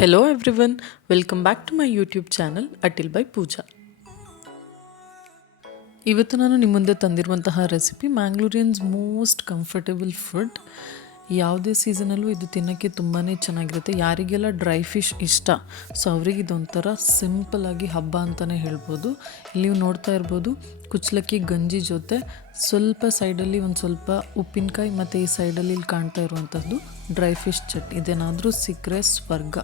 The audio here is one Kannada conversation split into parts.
Hello everyone, welcome back to my YouTube channel Atil by Pooja. ಇವತ್ತು ನಾನು ನಿಮ್ಮ ಮುಂದೆ ತಂದಿರುವಂತಹ ರೆಸಿಪಿ ಮ್ಯಾಂಗ್ಳೂರಿಯನ್ಸ್ ಮೋಸ್ಟ್ ಕಂಫರ್ಟೇಬಲ್ ಫುಡ್. ಯಾವುದೇ ಸೀಸನಲ್ಲೂ ಇದು ತಿನ್ನೋಕ್ಕೆ ತುಂಬಾ ಚೆನ್ನಾಗಿರುತ್ತೆ. ಯಾರಿಗೆಲ್ಲ ಡ್ರೈ ಫಿಶ್ ಇಷ್ಟ, ಸೊ ಅವ್ರಿಗೆ ಇದೊಂಥರ ಸಿಂಪಲ್ಲಾಗಿ ಹಬ್ಬ ಅಂತಲೇ ಹೇಳ್ಬೋದು. ಇಲ್ಲಿ ನೀವು ನೋಡ್ತಾ ಇರ್ಬೋದು ಕುಚ್ಚಲಕ್ಕಿ ಗಂಜಿ ಜೊತೆ ಸ್ವಲ್ಪ ಸೈಡಲ್ಲಿ ಒಂದು ಸ್ವಲ್ಪ ಉಪ್ಪಿನಕಾಯಿ ಮತ್ತು ಈ ಸೈಡಲ್ಲಿ ಇಲ್ಲಿ ಕಾಣ್ತಾ ಇರುವಂಥದ್ದು ಡ್ರೈ ಫಿಶ್ ಚಟ್ನಿ. ಇದೇನಾದರೂ ಸಿಕ್ಕರೆ ಸ್ವರ್ಗ,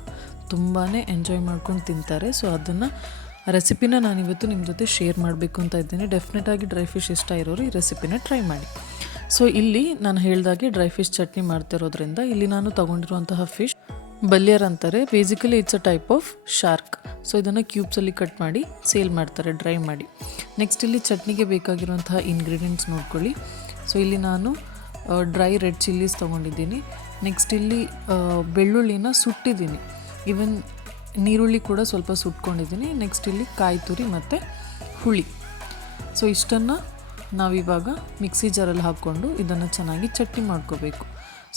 ತುಂಬಾ ಎಂಜಾಯ್ ಮಾಡ್ಕೊಂಡು ತಿಂತಾರೆ. ಸೊ ಅದನ್ನು ರೆಸಿಪಿನ ನಾನಿವತ್ತು ನಿಮ್ಮ ಜೊತೆ ಶೇರ್ ಮಾಡಬೇಕು ಅಂತ ಇದ್ದೀನಿ. ಡೆಫಿನೆಟಾಗಿ ಡ್ರೈ ಫಿಶ್ ಇಷ್ಟ ಇರೋರು ಈ ರೆಸಿಪಿನ ಟ್ರೈ ಮಾಡಿ. ಸೊ ಇಲ್ಲಿ ನಾನು ಹೇಳ್ದಾಗೆ ಡ್ರೈ ಫಿಶ್ ಚಟ್ನಿ ಮಾಡ್ತಿರೋದ್ರಿಂದ ಇಲ್ಲಿ ನಾನು ತೊಗೊಂಡಿರುವಂತಹ ಫಿಶ್ ಬಲ್ಯರ್ ಅಂತಾರೆ. Basically it's a type of shark. So ಇದನ್ನು ಕ್ಯೂಬ್ಸಲ್ಲಿ ಕಟ್ ಮಾಡಿ ಸೇಲ್ ಮಾಡ್ತಾರೆ, ಡ್ರೈ ಮಾಡಿ. ನೆಕ್ಸ್ಟ್ ಇಲ್ಲಿ ಚಟ್ನಿಗೆ ಬೇಕಾಗಿರುವಂತಹ ಇಂಗ್ರೀಡಿಯೆಂಟ್ಸ್ ನೋಡ್ಕೊಳ್ಳಿ. ಸೊ ಇಲ್ಲಿ ನಾನು ಡ್ರೈ ರೆಡ್ ಚಿಲ್ಲೀಸ್ ತೊಗೊಂಡಿದ್ದೀನಿ. ನೆಕ್ಸ್ಟ್ ಇಲ್ಲಿ ಬೆಳ್ಳುಳ್ಳಿನ ಸುಟ್ಟಿದ್ದೀನಿ, ಈವನ್ ನೀರುಳ್ಳಿ ಕೂಡ ಸ್ವಲ್ಪ ಸುಟ್ಕೊಂಡಿದ್ದೀನಿ. ನೆಕ್ಸ್ಟ್ ಇಲ್ಲಿ ಕಾಯಿ ತುರಿ ಮತ್ತು ಹುಳಿ. ಸೊ ಇಷ್ಟನ್ನು ನಾವಿವಾಗ ಮಿಕ್ಸಿ ಜಾರಲ್ಲಿ ಹಾಕ್ಕೊಂಡು ಇದನ್ನು ಚೆನ್ನಾಗಿ ಚಟ್ನಿ ಮಾಡ್ಕೋಬೇಕು.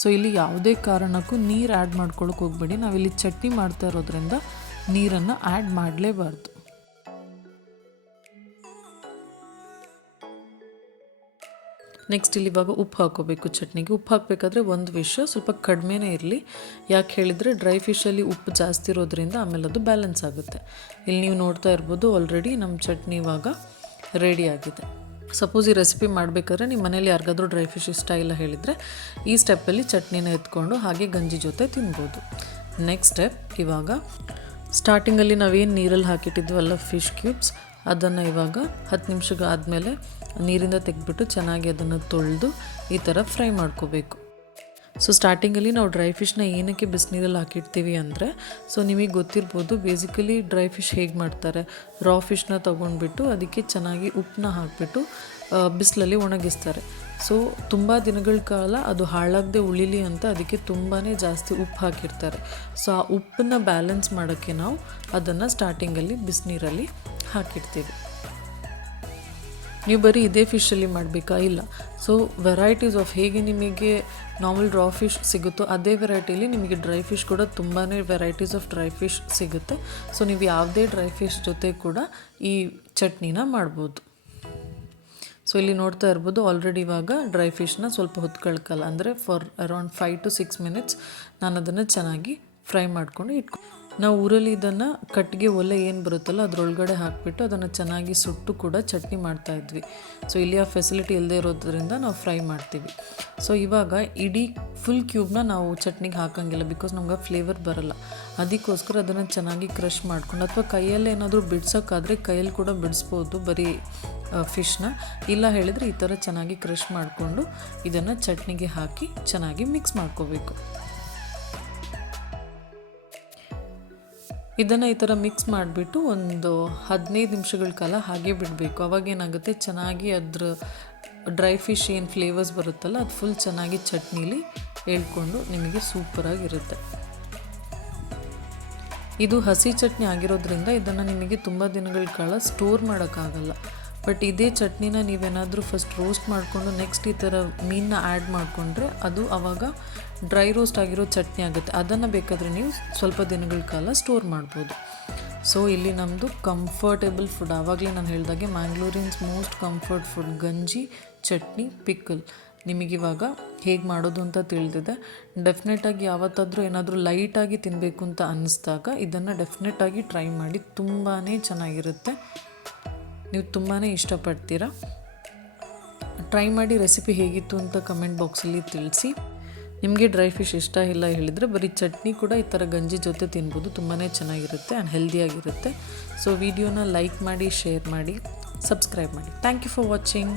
ಸೊ ಇಲ್ಲಿ ಯಾವುದೇ ಕಾರಣಕ್ಕೂ ನೀರು ಆ್ಯಡ್ ಮಾಡ್ಕೊಳ್ಳೋಕೆ ಹೋಗ್ಬೇಡಿ. ನಾವಿಲ್ಲಿ ಚಟ್ನಿ ಮಾಡ್ತಾ ಇರೋದ್ರಿಂದ ನೀರನ್ನು ಆ್ಯಡ್ ಮಾಡಲೇಬಾರ್ದು. ನೆಕ್ಸ್ಟ್ ಇಲ್ಲಿ ಇವಾಗ ಉಪ್ಪು ಹಾಕೋಬೇಕು. ಚಟ್ನಿಗೆ ಉಪ್ಪು ಹಾಕಬೇಕಾದ್ರೆ ಒಂದು ವಿಷಯ ಸ್ವಲ್ಪ ಕಡಿಮೆನೇ ಇರಲಿ. ಯಾಕೆ ಹೇಳಿದರೆ ಡ್ರೈ ಫಿಶಲ್ಲಿ ಉಪ್ಪು ಜಾಸ್ತಿ ಇರೋದ್ರಿಂದ ಆಮೇಲೆ ಅದು ಬ್ಯಾಲೆನ್ಸ್ ಆಗುತ್ತೆ. ಇಲ್ಲಿ ನೀವು ನೋಡ್ತಾ ಇರ್ಬೋದು ಆಲ್ರೆಡಿ ನಮ್ಮ ಚಟ್ನಿ ಇವಾಗ ರೆಡಿ ಆಗಿದೆ. ಸಪೋಸ್ ಈ ರೆಸಿಪಿ ಮಾಡಬೇಕಾದ್ರೆ ನಿಮ್ಮ ಮನೇಲಿ ಯಾರಿಗಾದ್ರೂ ಡ್ರೈ ಫಿಶ್ ಇಷ್ಟ ಇಲ್ಲ ಹೇಳಿದರೆ ಈ ಸ್ಟೆಪ್ಪಲ್ಲಿ ಚಟ್ನಿನ ಎತ್ಕೊಂಡು ಹಾಗೆ ಗಂಜಿ ಜೊತೆ ತಿನ್ಬೋದು. ನೆಕ್ಸ್ಟ್ ಸ್ಟೆಪ್, ಇವಾಗ ಸ್ಟಾರ್ಟಿಂಗಲ್ಲಿ ನಾವೇನು ನೀರಲ್ಲಿ ಹಾಕಿಟ್ಟಿದ್ವಲ್ಲ ಫಿಶ್ ಕ್ಯೂಬ್ಸ್, ಅದನ್ನು ಇವಾಗ 10 ನಿಮಿಷ ಆದಮೇಲೆ ನೀರಿಂದ ತೆಗೆದ್ಬಿಟ್ಟು ಚೆನ್ನಾಗಿ ಅದನ್ನು ತೊಳೆದು ಈ ಥರ ಫ್ರೈ ಮಾಡ್ಕೋಬೇಕು. ಸೊ ಸ್ಟಾರ್ಟಿಂಗಲ್ಲಿ ನಾವು ಡ್ರೈ ಫಿಶ್ನ ಏನಕ್ಕೆ ಬಿಸಿನೀರಲ್ಲಿ ಹಾಕಿಡ್ತೀವಿ ಅಂದರೆ, ಸೊ ನಿಮಗೆ ಗೊತ್ತಿರ್ಬೋದು ಬೇಸಿಕಲಿ ಡ್ರೈ ಫಿಶ್ ಹೇಗೆ ಮಾಡ್ತಾರೆ, ರಾ ಫಿಶ್ನ ತೊಗೊಂಡ್ಬಿಟ್ಟು ಅದಕ್ಕೆ ಚೆನ್ನಾಗಿ ಉಪ್ಪನ್ನ ಹಾಕಿಬಿಟ್ಟು ಬಿಸಿಲಲ್ಲಿ ಒಣಗಿಸ್ತಾರೆ. ಸೊ ತುಂಬ ದಿನಗಳ ಕಾಲ ಅದು ಹಾಳಾಗದೆ ಉಳಿಲಿ ಅಂತ ಅದಕ್ಕೆ ತುಂಬಾ ಜಾಸ್ತಿ ಉಪ್ಪು ಹಾಕಿರ್ತಾರೆ. ಸೊ ಆ ಉಪ್ಪನ್ನು ಬ್ಯಾಲೆನ್ಸ್ ಮಾಡೋಕ್ಕೆ ನಾವು ಅದನ್ನು ಸ್ಟಾರ್ಟಿಂಗಲ್ಲಿ ಬಿಸಿನೀರಲ್ಲಿ ಹಾಕಿಡ್ತೀವಿ. ನೀವು ಬರೀ ಇದೇ ಫಿಶಲ್ಲಿ ಮಾಡಬೇಕಾ? ಇಲ್ಲ. ಸೊ ವೆರೈಟೀಸ್ ಆಫ್ ಹೇಗೆ ನಿಮಗೆ ನಾರ್ಮಲ್ ರಾ ಫಿಶ್ ಸಿಗುತ್ತೋ ಅದೇ ವೆರೈಟಿಲಿ ನಿಮಗೆ ಡ್ರೈ ಫಿಶ್ ಕೂಡ ತುಂಬಾ ವೆರೈಟೀಸ್ ಆಫ್ ಡ್ರೈ ಫಿಶ್ ಸಿಗುತ್ತೆ. ಸೊ ನೀವು ಯಾವುದೇ ಡ್ರೈ ಫಿಶ್ ಜೊತೆ ಕೂಡ ಈ ಚಟ್ನಿನ ಮಾಡ್ಬೋದು. ಸೊ ಇಲ್ಲಿ ನೋಡ್ತಾ ಇರ್ಬೋದು ಆಲ್ರೆಡಿ ಇವಾಗ ಡ್ರೈ ಫಿಶ್ನ ಸ್ವಲ್ಪ ಹೊತ್ಕೊಳ್ಕಲ್ಲ, ಅಂದರೆ ಫಾರ್ ಅರೌಂಡ್ 5 to 6 minutes ನಾನು ಅದನ್ನು ಚೆನ್ನಾಗಿ ಫ್ರೈ ಮಾಡ್ಕೊಂಡು ನಾವು ಊರಲ್ಲಿ ಇದನ್ನು ಕಟ್ಟಿಗೆ ಒಲೆ ಏನು ಬರುತ್ತಲ್ಲ ಅದರೊಳಗಡೆ ಹಾಕಿಬಿಟ್ಟು ಅದನ್ನು ಚೆನ್ನಾಗಿ ಸುಟ್ಟು ಕೂಡ ಚಟ್ನಿ ಮಾಡ್ತಾಯಿದ್ವಿ. ಸೊ ಇಲ್ಲಿ ಆ ಫೆಸಿಲಿಟಿ ಇಲ್ಲದೆ ಇರೋದ್ರಿಂದ ನಾವು ಫ್ರೈ ಮಾಡ್ತೀವಿ. ಸೊ ಇವಾಗ ಇಡೀ ಫುಲ್ ಕ್ಯೂಬ್ನ ನಾವು ಚಟ್ನಿಗೆ ಹಾಕೋಂಗಿಲ್ಲ, ಬಿಕಾಸ್ ನಮ್ಗೆ ಫ್ಲೇವರ್ ಬರೋಲ್ಲ. ಅದಕ್ಕೋಸ್ಕರ ಅದನ್ನು ಚೆನ್ನಾಗಿ ಕ್ರಷ್ ಮಾಡ್ಕೊಂಡು, ಅಥವಾ ಕೈಯಲ್ಲೇ ಏನಾದರೂ ಬಿಡ್ಸೋಕ್ಕಾದರೆ ಕೈಯಲ್ಲಿ ಕೂಡ ಬಿಡಿಸ್ಬೋದು ಬರೀ ಫಿಶ್ನ. ಇಲ್ಲ ಹೇಳಿದರೆ ಈ ಥರ ಚೆನ್ನಾಗಿ ಕ್ರಷ್ ಮಾಡಿಕೊಂಡು ಇದನ್ನು ಚಟ್ನಿಗೆ ಹಾಕಿ ಚೆನ್ನಾಗಿ ಮಿಕ್ಸ್ ಮಾಡ್ಕೋಬೇಕು. ಇದನ್ನು ಈ ಥರ ಮಿಕ್ಸ್ ಮಾಡಿಬಿಟ್ಟು ಒಂದು 15 ನಿಮಿಷಗಳ ಕಾಲ ಹಾಗೆ ಬಿಡಬೇಕು. ಅವಾಗೇನಾಗುತ್ತೆ, ಚೆನ್ನಾಗಿ ಅದ್ರ ಡ್ರೈ ಫಿಶ್ ಏನು ಫ್ಲೇವರ್ಸ್ ಬರುತ್ತಲ್ಲ ಅದು ಫುಲ್ ಚೆನ್ನಾಗಿ ಚಟ್ನೀಲಿ ಹೇಳ್ಕೊಂಡು ನಿಮಗೆ ಸೂಪರಾಗಿರುತ್ತೆ. ಇದು ಹಸಿ ಚಟ್ನಿ ಆಗಿರೋದ್ರಿಂದ ಇದನ್ನು ನಿಮಗೆ ತುಂಬ ದಿನಗಳ ಕಾಲ ಸ್ಟೋರ್ ಮಾಡೋಕ್ಕಾಗಲ್ಲ. ಬಟ್ ಇದೇ ಚಟ್ನಿನ ನೀವೇನಾದರೂ ಫಸ್ಟ್ ರೋಸ್ಟ್ ಮಾಡಿಕೊಂಡು ನೆಕ್ಸ್ಟ್ ಈ ಥರ ಮೀನನ್ನ ಆ್ಯಡ್ ಮಾಡಿಕೊಂಡ್ರೆ ಅದು ಆವಾಗ ಡ್ರೈ ರೋಸ್ಟ್ ಆಗಿರೋ ಚಟ್ನಿ ಆಗುತ್ತೆ. ಅದನ್ನು ಬೇಕಾದರೆ ನೀವು ಸ್ವಲ್ಪ ದಿನಗಳ ಕಾಲ ಸ್ಟೋರ್ ಮಾಡ್ಬೋದು. ಸೊ ಇಲ್ಲಿ ನಮ್ಮದು ಕಂಫರ್ಟೇಬಲ್ ಫುಡ್, ಆವಾಗಲೇ ನಾನು ಹೇಳಿದಾಗೆ ಮ್ಯಾಂಗ್ಳೂರಿಯನ್ಸ್ ಮೋಸ್ಟ್ ಕಂಫರ್ಟ್ ಫುಡ್ ಗಂಜಿ, ಚಟ್ನಿ, ಪಿಕ್ಕಲ್. ನಿಮಗಿವಾಗ ಹೇಗೆ ಮಾಡೋದು ಅಂತ ತಿಳಿದಿದೆ. ಡೆಫಿನೆಟಾಗಿ ಯಾವತ್ತಾದರೂ ಏನಾದರೂ ಲೈಟಾಗಿ ತಿನ್ನಬೇಕು ಅಂತ ಅನ್ನಿಸ್ದಾಗ ಇದನ್ನು ಡೆಫಿನೆಟಾಗಿ ಟ್ರೈ ಮಾಡಿ, ತುಂಬಾ ಚೆನ್ನಾಗಿರುತ್ತೆ. ನೀವು ತುಂಬಾ ಇಷ್ಟಪಡ್ತೀರಾ. ಟ್ರೈ ಮಾಡಿ ರೆಸಿಪಿ ಹೇಗಿತ್ತು ಅಂತ ಕಮೆಂಟ್ ಬಾಕ್ಸಲ್ಲಿ ತಿಳಿಸಿ. ನಿಮಗೆ ಡ್ರೈ ಫಿಶ್ ಇಷ್ಟ ಇಲ್ಲ ಹೇಳಿದರೆ ಬರೀ ಚಟ್ನಿ ಕೂಡ ಈ ಥರ ಗಂಜಿ ಜೊತೆ ತಿನ್ಬೋದು, ತುಂಬಾ ಚೆನ್ನಾಗಿರುತ್ತೆ ಆ್ಯಂಡ್ ಹೆಲ್ದಿಯಾಗಿರುತ್ತೆ. ಸೊ ವಿಡಿಯೋನ ಲೈಕ್ ಮಾಡಿ, ಶೇರ್ ಮಾಡಿ, ಸಬ್ಸ್ಕ್ರೈಬ್ ಮಾಡಿ. Thank you for watching.